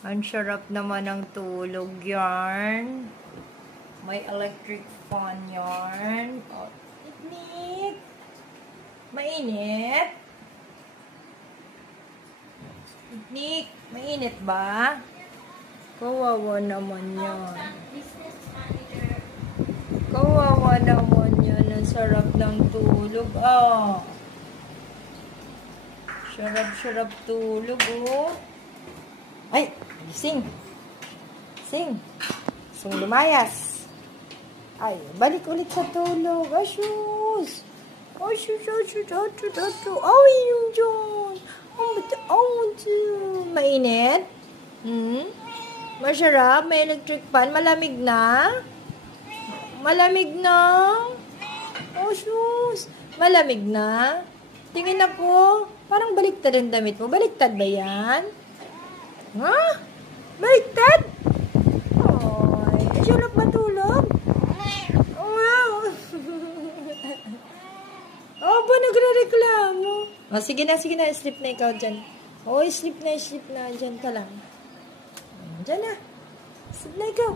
Ang sarap naman ng tulog yarn. May electric fan yarn. Oh, init. Mainit. Nick, mainit ba? Kawawa naman yan. Kawawa naman yan. Ang sarap ng tulog. Oh. Sarap-sarap tulog, oh. Ay, sing. Sing. Sing lumayas. Ay, balik ulit sa tulog. Asus. Asus, asus, asus, asus. Ay, yung dyan. Mainit? Masarap? May electric fan? Malamig na? Malamig na? Oh, sus! Malamig na? Tingin ako. Parang baliktad ang damit mo. Baliktad ba yan? Ha? Baliktad? Ay, sarap matulog? Wow! Oh, ba nagre-reklamo? Oh, sige na, sleep na ikaw dyan. Oh, sleep na, dyan ka lang. Dyan na. Sleep na ikaw.